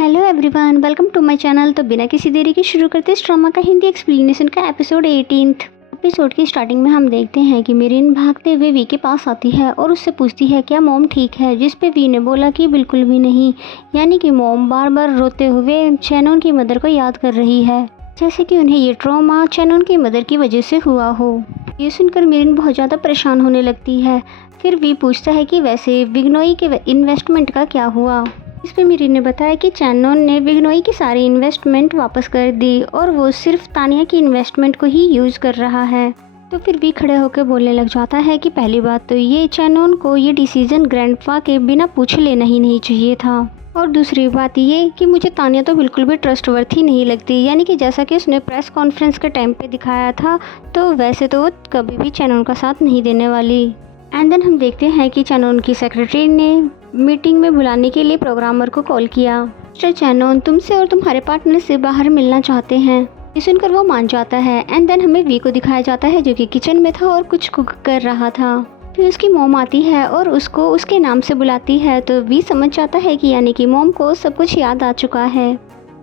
Hello everyone, welcome to my channel. तो बिना किसी देरी के शुरू करते इस ड्रामा का हिंदी एक्सप्लेनेशन का एपिसोड 18th। एपिसोड की स्टार्टिंग में हम देखते हैं कि मेरिन भागते हुए वी के पास आती है और उससे पूछती है क्या मॉम ठीक है, जिस पे वी ने बोला कि बिल्कुल भी नहीं। यानी कि मॉम बार बार रोते हुए चैनोन की मदर को याद कर रही है, जैसे कि उन्हें ये ट्रॉमा चैनोन की मदर की वजह से हुआ हो। ये सुनकर मेरिन बहुत ज़्यादा परेशान होने लगती है। फिर वी पूछता है कि वैसे बिगनोई के इन्वेस्टमेंट का क्या हुआ। इस पर मेरिन ने बताया कि चैनोन ने बिगनोई की सारी इन्वेस्टमेंट वापस कर दी और वो सिर्फ तानिया की इन्वेस्टमेंट को ही यूज़ कर रहा है। तो फिर भी खड़े होकर बोलने लग जाता है कि पहली बात तो ये चैनोन को ये डिसीजन ग्रैंडपा के बिना पूछे लेना ही नहीं चाहिए था, और दूसरी बात ये कि मुझे तानिया तो बिल्कुल भी ट्रस्टवर्थी नहीं लगती। यानी कि जैसा कि उसने प्रेस कॉन्फ्रेंस के टाइम पे दिखाया था, तो वैसे तो वो कभी भी चैनोन का साथ नहीं देने वाली। एंड देन हम देखते हैं कि चैनोन की सेक्रेटरी ने मीटिंग में बुलाने के लिए प्रोग्रामर को कॉल किया। मिस्टर चैनोन तुमसे और तुम्हारे पार्टनर से बाहर मिलना चाहते हैं। ये सुनकर वो मान जाता है। एंड देन हमें वी को दिखाया जाता है जो कि किचन में था और कुछ कुक कर रहा था। फिर उसकी मॉम आती है और उसको उसके नाम से बुलाती है, तो वी समझ जाता है कि यानी कि मॉम को सब कुछ याद आ चुका है,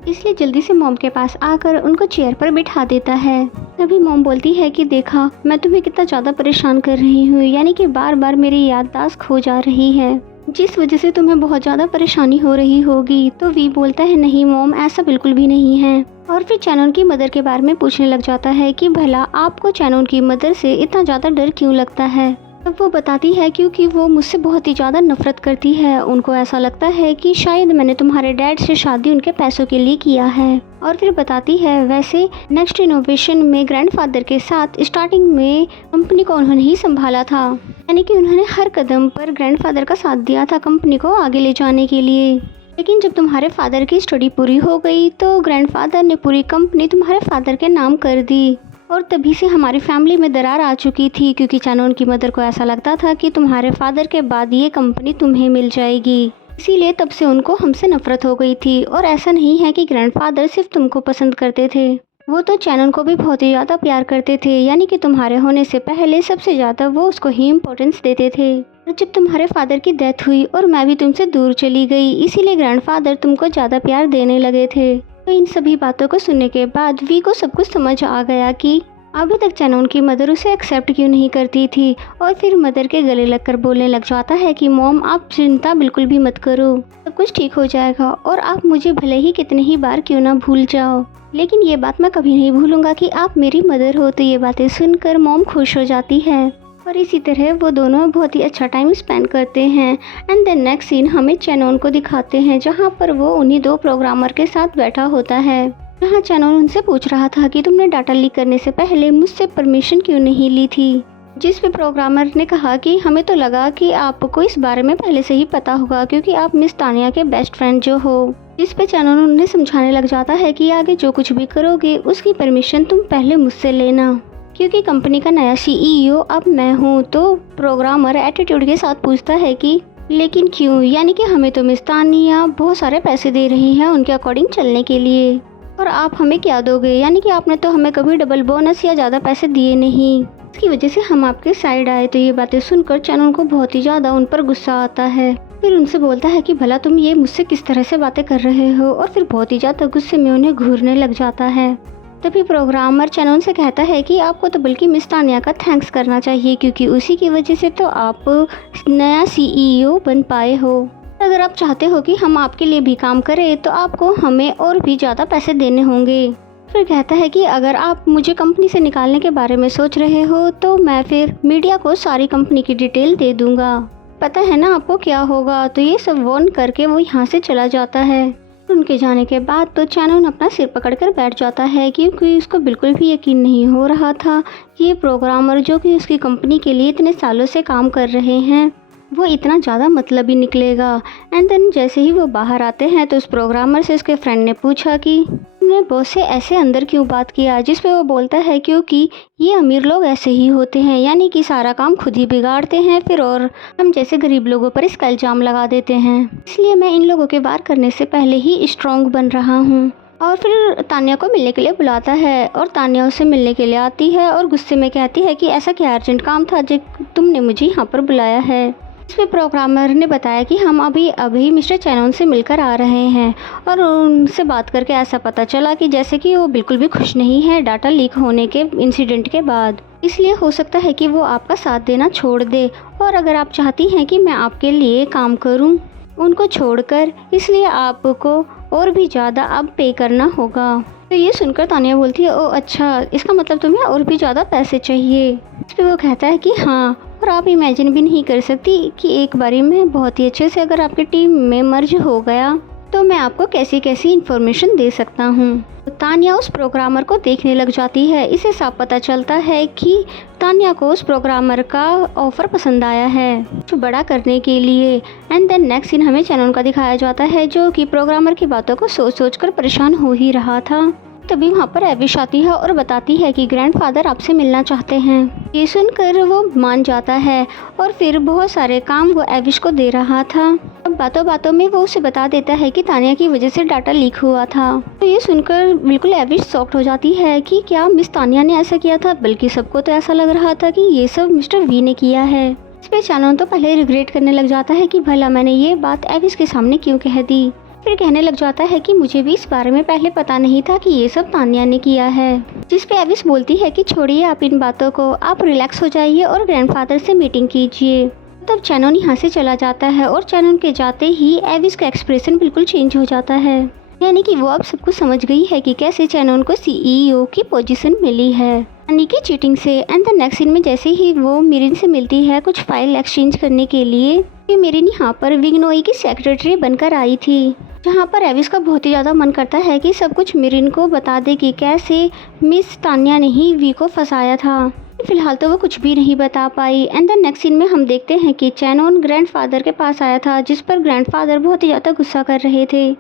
इसलिए जल्दी से मॉम के पास आकर उनको चेयर पर बिठा देता है। तभी मॉम बोलती है कि देखा मैं तुम्हें कितना ज़्यादा परेशान कर रही हूँ, यानी कि बार बार मेरी याददाश्त खो जा रही है, जिस वजह से तुम्हें बहुत ज़्यादा परेशानी हो रही होगी। तो वी बोलता है नहीं मॉम, ऐसा बिल्कुल भी नहीं है। और फिर चैनोन की मदर के बारे में पूछने लग जाता है कि भला आपको चैनोन की मदर से इतना ज़्यादा डर क्यों लगता है। तब वो बताती है क्योंकि वो मुझसे बहुत ही ज़्यादा नफरत करती है। उनको ऐसा लगता है कि शायद मैंने तुम्हारे डैड से शादी उनके पैसों के लिए किया है। और फिर बताती है वैसे नेक्स्ट इनोवेशन में ग्रैंडफादर के साथ स्टार्टिंग में कंपनी को उन्होंने ही संभाला था, यानी कि उन्होंने हर कदम पर ग्रैंडफादर का साथ दिया था कंपनी को आगे ले जाने के लिए। लेकिन जब तुम्हारे फादर की स्टडी पूरी हो गई तो ग्रैंडफादर ने पूरी कंपनी तुम्हारे फादर के नाम कर दी, और तभी से हमारी फैमिली में दरार आ चुकी थी, क्योंकि चैनोन की मदर को ऐसा लगता था कि तुम्हारे फादर के बाद ये कंपनी तुम्हें मिल जाएगी। इसीलिए तब से उनको हमसे नफरत हो गई थी। और ऐसा नहीं है कि ग्रैंडफादर सिर्फ तुमको पसंद करते थे, वो तो चैनोन को भी बहुत ही ज़्यादा प्यार करते थे। यानी कि तुम्हारे होने से पहले सबसे ज़्यादा वो उसको ही इम्पोर्टेंस देते थे। और जब तुम्हारे फादर की डेथ हुई और मैं भी तुमसे दूर चली गई, इसीलिए ग्रैंडफादर तुमको ज़्यादा प्यार देने लगे थे। तो इन सभी बातों को सुनने के बाद वी को सब कुछ समझ आ गया कि अभी तक चैनोन की मदर उसे एक्सेप्ट क्यों नहीं करती थी। और फिर मदर के गले लगकर बोलने लग जाता है कि मॉम आप चिंता बिल्कुल भी मत करो, सब कुछ ठीक हो जाएगा और आप मुझे भले ही कितने ही बार क्यों ना भूल जाओ, लेकिन ये बात मैं कभी नहीं भूलूंगा कि आप मेरी मदर हो। तो ये बातें सुनकर मॉम खुश हो जाती है और इसी तरह वो दोनों बहुत ही अच्छा टाइम स्पेंड करते हैं। एंड देन नेक्स्ट सीन हमें चैनोन को दिखाते हैं, जहाँ पर वो उन्हीं दो प्रोग्रामर के साथ बैठा होता है, जहाँ चैनोन उनसे पूछ रहा था कि तुमने डाटा लीक करने से पहले मुझसे परमिशन क्यों नहीं ली थी। जिस पे प्रोग्रामर ने कहा कि हमें तो लगा कि आपको इस बारे में पहले से ही पता होगा, क्योंकि आप मिस तानिया के बेस्ट फ्रेंड जो हो। जिस पे चैनोन उन्हें समझाने लग जाता है कि आगे जो कुछ भी करोगे उसकी परमिशन तुम पहले मुझसे लेना, क्योंकि कंपनी का नया CEO अब मैं हूँ। तो प्रोग्रामर एटीट्यूड के साथ पूछता है कि लेकिन क्यों, यानी कि हमें तो मिस तानिया बहुत सारे पैसे दे रही है उनके अकॉर्डिंग चलने के लिए, और आप हमें क्या दोगे, यानी कि आपने तो हमें कभी डबल बोनस या ज़्यादा पैसे दिए नहीं, इसकी वजह से हम आपके साइड आए। तो ये बातें सुनकर चैनोन को बहुत ही ज़्यादा उन पर गुस्सा आता है। फिर उनसे बोलता है कि भला तुम ये मुझसे किस तरह से बातें कर रहे हो, और फिर बहुत ही ज़्यादा गुस्से में उन्हें घूरने लग जाता है। तभी प्रोग्रामर चैनोन से कहता है कि आपको तो बल्कि मिस तानिया का थैंक्स करना चाहिए, क्योंकि उसी की वजह से तो आप नया CEO बन पाए हो। अगर आप चाहते हो कि हम आपके लिए भी काम करें तो आपको हमें और भी ज़्यादा पैसे देने होंगे। फिर कहता है कि अगर आप मुझे कंपनी से निकालने के बारे में सोच रहे हो तो मैं फिर मीडिया को सारी कंपनी की डिटेल दे दूंगा, पता है ना आपको क्या होगा। तो ये सब वार्न करके वो यहाँ से चला जाता है। उनके जाने के बाद तो चैनोन अपना सिर पकड़कर बैठ जाता है, क्योंकि उसको बिल्कुल भी यकीन नहीं हो रहा था कि ये प्रोग्रामर जो कि उसकी कंपनी के लिए इतने सालों से काम कर रहे हैं वो इतना ज़्यादा मतलबी निकलेगा। एंड देन जैसे ही वो बाहर आते हैं तो उस प्रोग्रामर से उसके फ्रेंड ने पूछा कि तुमने बॉस से ऐसे अंदर क्यों बात किया, जिस पे वो बोलता है क्योंकि ये अमीर लोग ऐसे ही होते हैं, यानी कि सारा काम खुद ही बिगाड़ते हैं फिर, और हम जैसे गरीब लोगों पर इसका इल्ज़ाम लगा देते हैं। इसलिए मैं इन लोगों के वार करने से पहले ही स्ट्रॉन्ग बन रहा हूँ। और फिर तानिया को मिलने के लिए बुलाता है और तानिया उसे मिलने के लिए आती है और गुस्से में कहती है कि ऐसा क्या अर्जेंट काम था जो तुमने मुझे यहाँ पर बुलाया है। इसमें प्रोग्रामर ने बताया कि हम अभी अभी मिस्टर चैनन से मिलकर आ रहे हैं और उनसे बात करके ऐसा पता चला कि जैसे कि वो बिल्कुल भी खुश नहीं है डाटा लीक होने के इंसिडेंट के बाद। इसलिए हो सकता है कि वो आपका साथ देना छोड़ दे और अगर आप चाहती हैं कि मैं आपके लिए काम करूं उनको छोड़कर, इसलिए आपको और भी ज़्यादा अब पे करना होगा। तो ये सुनकर तानिया बोलती है, ओ अच्छा, इसका मतलब तुम्हें और भी ज़्यादा पैसे चाहिए। इस पर वो कहता है कि हाँ, और आप इमेजिन भी नहीं कर सकती कि एक बारी में बहुत ही अच्छे से अगर आपकी टीम में मर्ज हो गया तो मैं आपको कैसी कैसी इन्फॉर्मेशन दे सकता हूँ। तो तानिया उस प्रोग्रामर को देखने लग जाती है। इसे साफ पता चलता है कि तानिया को उस प्रोग्रामर का ऑफर पसंद आया है कुछ बड़ा करने के लिए। एंड देन नेक्स्ट सीन हमें चैनन का दिखाया जाता है जो कि प्रोग्रामर की बातों को सोच सोच कर परेशान हो ही रहा था। तभी वहाँ पर एविश आती है और बताती है कि ग्रैंडफादर आपसे मिलना चाहते हैं। ये सुनकर वो मान जाता है और फिर बहुत सारे काम वो एविश को दे रहा था। अब बातों बातों में वो उसे बता देता है कि तानिया की वजह से डाटा लीक हुआ था। तो ये सुनकर बिल्कुल एविश शॉक्ड हो जाती है कि क्या मिस तानिया ने ऐसा किया था, बल्कि सबको तो ऐसा लग रहा था कि ये सब मिस्टर वी ने किया है। इस पे चैनन तो पहले रिग्रेट करने लग जाता है कि भला मैंने ये बात एविश के सामने क्यों कह दी। फिर कहने लग जाता है कि मुझे भी इस बारे में पहले पता नहीं था कि ये सब तानिया ने किया है। जिस पे एविश बोलती है कि छोड़िए आप इन बातों को, आप रिलैक्स हो जाइए और ग्रैंडफादर से मीटिंग कीजिए। तब चैनन यहाँ से चला जाता है और चैनन के जाते ही एविश का एक्सप्रेशन बिल्कुल चेंज हो जाता है, यानी कि वो अब सब कुछ समझ गई है कि कैसे चैनन को CEO की पोजीशन मिली है, यानी कि चीटिंग से। एंड द नेक्स्ट सीन में जैसे ही वो मिरिन से मिलती है कुछ फाइल एक्सचेंज करने के लिए, मिरिन यहाँ पर विग्नोई की सेक्रेटरी बनकर आई थी, जहाँ पर एविश का बहुत ही ज़्यादा मन करता है कि सब कुछ मिरिन को बता दे कि कैसे मिस तानिया ने ही वी को फंसाया था। फिलहाल तो वो कुछ भी नहीं बता पाई। एंड द नेक्स्ट सीन में हम देखते हैं कि चैनन ग्रैंडफादर के पास आया था, जिस पर ग्रैंडफादर बहुत ही ज़्यादा गुस्सा कर रहे थे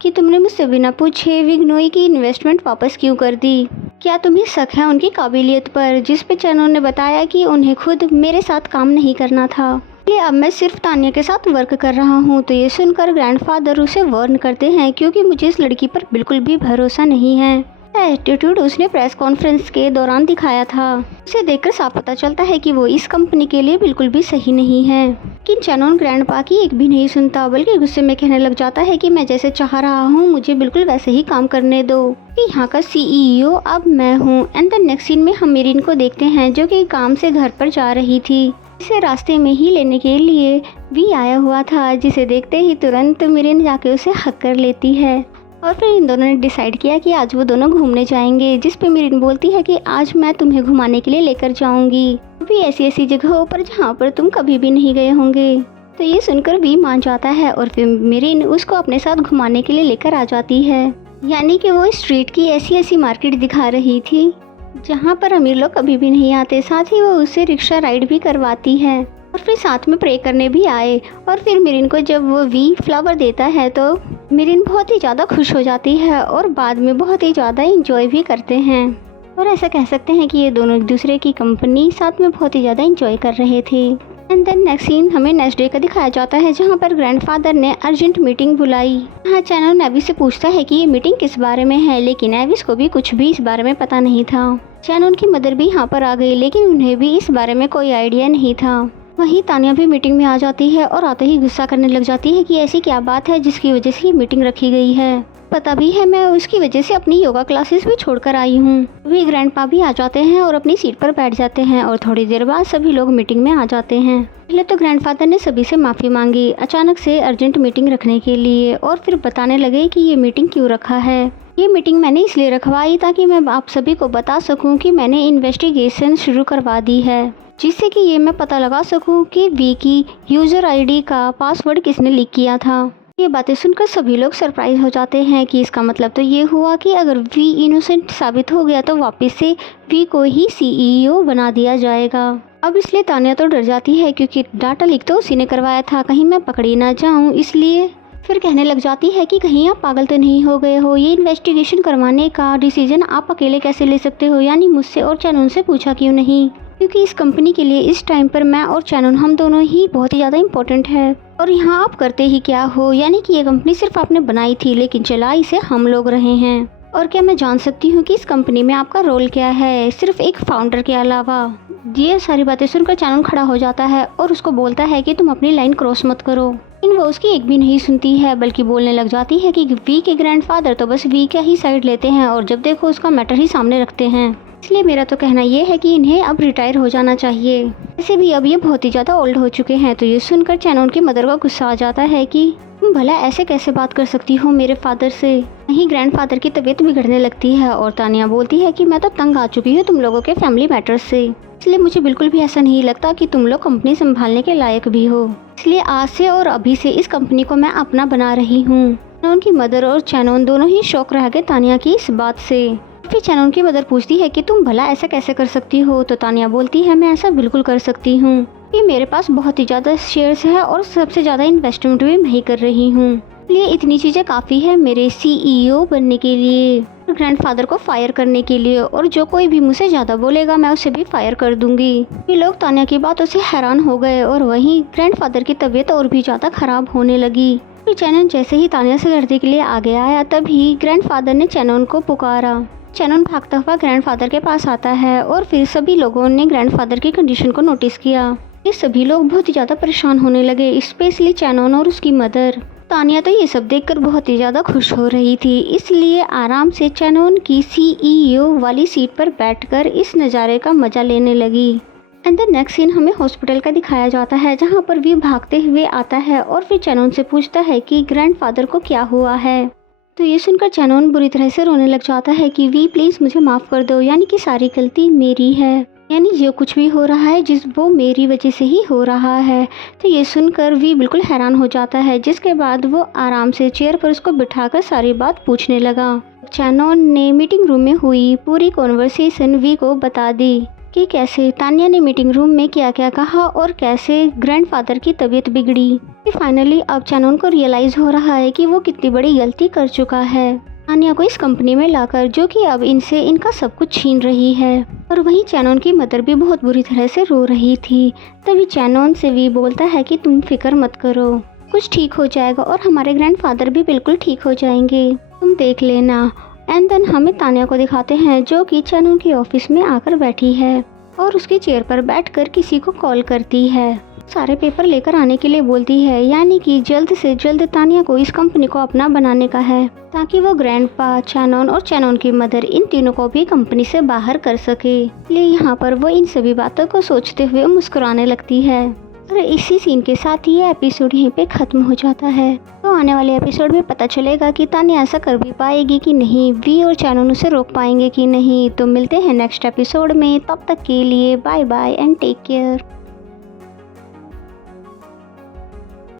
कि तुमने मुझसे बिना पूछे विग्नोई की इन्वेस्टमेंट वापस क्यों कर दी, क्या तुम्हें शक है उनकी काबिलियत पर। जिस पे चैनन ने बताया कि उन्हें खुद मेरे साथ काम नहीं करना था, अब मैं सिर्फ तानिया के साथ वर्क कर रहा हूँ। तो ये सुनकर ग्रैंडफादर उसे वार्न करते हैं क्योंकि मुझे इस लड़की पर बिल्कुल भी भरोसा नहीं है। एटीट्यूड उसने प्रेस कॉन्फ्रेंस के दौरान दिखाया था, उसे देखकर साफ पता चलता है कि वो इस कंपनी के लिए बिल्कुल भी सही नहीं है। लेकिन चैनन ग्रैंडपा की एक भी नहीं सुनता, बल्कि गुस्से में कहने लग जाता है कि मैं जैसे चाह रहा हूँ मुझे बिल्कुल वैसे ही काम करने दो, यहाँ का CEO अब मैं हूँ। एंड द नेक्स्ट सीन में हम मिरिन को देखते हैं जो कि काम से घर पर जा रही थी। इसे रास्ते में ही लेने के लिए वी आया हुआ था, जिसे देखते ही तुरंत मिरिन जाके उसे हक कर लेती है और फिर इन दोनों ने डिसाइड किया कि आज वो दोनों घूमने जाएंगे। जिस पे मिरिन बोलती है कि आज मैं तुम्हें घुमाने के लिए लेकर जाऊंगी, भी ऐसी ऐसी जगहों पर जहाँ पर तुम कभी भी नहीं गए होंगे। तो ये सुनकर वी मान जाता है और फिर मिरिन उसको अपने साथ घुमाने के लिए लेकर आ जाती है, यानी कि वो स्ट्रीट की ऐसी ऐसी मार्केट दिखा रही थी जहाँ पर अमीर लोग कभी भी नहीं आते। साथ ही वो उसे रिक्शा राइड भी करवाती है और फिर साथ में प्रे करने भी आए। और फिर मिरिन को जब वो वी फ्लावर देता है तो मिरिन बहुत ही ज़्यादा खुश हो जाती है और बाद में बहुत ही ज़्यादा इंजॉय भी करते हैं। और ऐसा कह सकते हैं कि ये दोनों एक दूसरे की कंपनी साथ में बहुत ही ज़्यादा इंजॉय कर रहे थे। एंड देन नेक्स्ट सीन हमें नेक्स्ट डे का दिखाया जाता है, जहाँ पर ग्रैंडफादर ने अर्जेंट मीटिंग बुलाई। यहाँ चैनन एविश से पूछता है कि ये मीटिंग किस बारे में है, लेकिन एविश को भी कुछ भी इस बारे में पता नहीं था। चैनन की मदर भी यहाँ पर आ गई, लेकिन उन्हें भी इस बारे में कोई आइडिया नहीं था। वहीं तानिया भी मीटिंग में आ जाती है और आते ही गुस्सा करने लग जाती है कि ऐसी क्या बात है जिसकी वजह से ये मीटिंग रखी गई है। पता भी है, मैं उसकी वजह से अपनी योगा क्लासेस भी छोड़कर आई हूँ। वे ग्रैंडपा भी आ जाते हैं और अपनी सीट पर बैठ जाते हैं और थोड़ी देर बाद सभी लोग मीटिंग में आ जाते हैं। पहले तो ग्रैंडफादर ने सभी से माफ़ी मांगी अचानक से अर्जेंट मीटिंग रखने के लिए, और फिर बताने लगे कि ये मीटिंग क्यों रखा है। ये मीटिंग मैंने इसलिए रखवाई ताकि मैं आप सभी को बता सकूं कि मैंने इन्वेस्टिगेशन शुरू करवा दी है, जिससे कि ये मैं पता लगा सकूं कि वी की यूज़र ID का पासवर्ड किसने लीक किया था। ये बातें सुनकर सभी लोग सरप्राइज हो जाते हैं कि इसका मतलब तो ये हुआ कि अगर वी इनोसेंट साबित हो गया तो वापस से वी को ही CEO बना दिया जाएगा। अब इसलिए तानिया तो डर जाती है क्योंकि डाटा लीक तो उसी ने करवाया था, कहीं मैं पकड़ी ना जाऊं। इसलिए फिर कहने लग जाती है कि कहीं आप पागल तो नहीं हो गए हो, ये इन्वेस्टिगेशन करवाने का डिसीजन आप अकेले कैसे ले सकते हो, यानी मुझसे और चैनन से पूछा क्यों नहीं, क्योंकि इस कंपनी के लिए इस टाइम पर मैं और चैनन हम दोनों ही बहुत ही ज़्यादा इम्पोर्टेंट है। और यहाँ आप करते ही क्या हो, यानी कि ये कंपनी सिर्फ आपने बनाई थी लेकिन चला इसे हम लोग रहे हैं। और क्या मैं जान सकती हूँ कि इस कंपनी में आपका रोल क्या है, सिर्फ एक फाउंडर के अलावा। ये सारी बातें सुनकर चैनन खड़ा हो जाता है और उसको बोलता है कि तुम अपनी लाइन क्रॉस मत करो। लेकिन वो उसकी एक भी नहीं सुनती है, बल्कि बोलने लग जाती है कि वी के ग्रैंडफादर तो बस वी का ही साइड लेते हैं और जब देखो उसका मैटर ही सामने रखते हैं। इसलिए मेरा तो कहना ये है कि इन्हें अब रिटायर हो जाना चाहिए। वैसे भी अब ये बहुत ही ज़्यादा ओल्ड हो चुके हैं। तो ये सुनकर चैनन की मदर को गुस्सा आ जाता है कि तुम भला ऐसे कैसे बात कर सकती हो मेरे फादर से। वहीं ग्रैंडफादर की तबीयत बिगड़ने लगती है और तानिया बोलती है कि मैं तो तंग आ चुकी हूँ तुम लोगों के फैमिली मैटर्स से, इसलिए मुझे बिल्कुल भी ऐसा नहीं लगता कि तुम लोग कंपनी संभालने के लायक भी हो। इसलिए आज से और अभी से इस कंपनी को मैं अपना बना रही हूँ। उनकी मदर और चैनन दोनों ही शौक रह गए तानिया की इस बात से। फिर चैनन की मदर पूछती है कि तुम भला ऐसा कैसे कर सकती हो। तो तानिया बोलती है मैं ऐसा बिल्कुल कर सकती हूँ कि मेरे पास बहुत ही ज़्यादा शेयर्स है और सबसे ज़्यादा इन्वेस्टमेंट भी मैं ही कर रही हूँ, इसलिए इतनी चीज़ें काफ़ी है मेरे CEO बनने के लिए, ग्रैंडफादर को फायर करने के लिए, और जो कोई भी मुझसे ज़्यादा बोलेगा मैं उसे भी फायर कर दूंगी। ये लोग तानिया की बातों से हैरान हो गए और वहीं ग्रैंडफादर की तबीयत और भी ज़्यादा खराब होने लगी। फिर चैनन जैसे ही तानिया से लड़ने के लिए आगे आया तभी ग्रैंडफादर ने चैनन को पुकारा। चैनन भागता हुआ ग्रैंडफादर के पास आता है और फिर सभी लोगों ने ग्रैंडफादर की कंडीशन को नोटिस किया। ये सभी लोग बहुत ही ज़्यादा परेशान होने लगे, स्पेशली चैनन और उसकी मदर। तानिया तो ये सब देखकर बहुत ही ज़्यादा खुश हो रही थी, इसलिए आराम से चैनन की CEO वाली सीट पर बैठकर इस नज़ारे का मज़ा लेने लगी। एंड द नेक्स्ट सीन हमें हॉस्पिटल का दिखाया जाता है, जहाँ पर वी भागते हुए आता है और फिर चैनन से पूछता है कि ग्रैंडफादर को क्या हुआ है। तो ये सुनकर चैनन बुरी तरह से रोने लग जाता है कि वी प्लीज़ मुझे माफ़ कर दो, यानी कि सारी गलती मेरी है, यानी जो कुछ भी हो रहा है वो मेरी वजह से ही हो रहा है। तो ये सुनकर वी बिल्कुल हैरान हो जाता है, जिसके बाद वो आराम से चेयर पर उसको बिठाकर सारी बात पूछने लगा। चैनन ने मीटिंग रूम में हुई पूरी कॉन्वर्सेशन वी को बता दी कि कैसे तानिया ने मीटिंग रूम में क्या क्या कहा और कैसे ग्रैंडफादर की तबीयत बिगड़ी। फाइनली अब चैनन को रियलाइज़ हो रहा है कि वो कितनी बड़ी गलती कर चुका है तानिया को इस कंपनी में लाकर, जो कि अब इनसे इनका सब कुछ छीन रही है। और वहीं चैनन की मदर भी बहुत बुरी तरह से रो रही थी। तभी चैनन से वी बोलता है कि तुम फिक्र मत करो, कुछ ठीक हो जाएगा और हमारे ग्रैंडफादर भी बिल्कुल ठीक हो जाएंगे, तुम देख लेना। एंड देन हमें तानिया को दिखाते हैं, जो कि चैनन की ऑफिस में आकर बैठी है और उसकी चेयर पर बैठकर किसी को कॉल करती है, सारे पेपर लेकर आने के लिए बोलती है, यानी कि जल्द से जल्द तानिया को इस कंपनी को अपना बनाने का है, ताकि वो ग्रैंडपा, चैनन और चैनन की मदर इन तीनों को भी कंपनी से बाहर कर सके। इसलिए यहाँ पर वो इन सभी बातों को सोचते हुए मुस्कुराने लगती है। और इसी सीन के साथ ये एपिसोड यहीं पे ख़त्म हो जाता है। तो आने वाले एपिसोड में पता चलेगा कि तानिया ऐसा कर भी पाएगी कि नहीं, वी और चैनन उसे रोक पाएंगे कि नहीं। तो मिलते हैं नेक्स्ट एपिसोड में, तब तक के लिए bye bye and take care.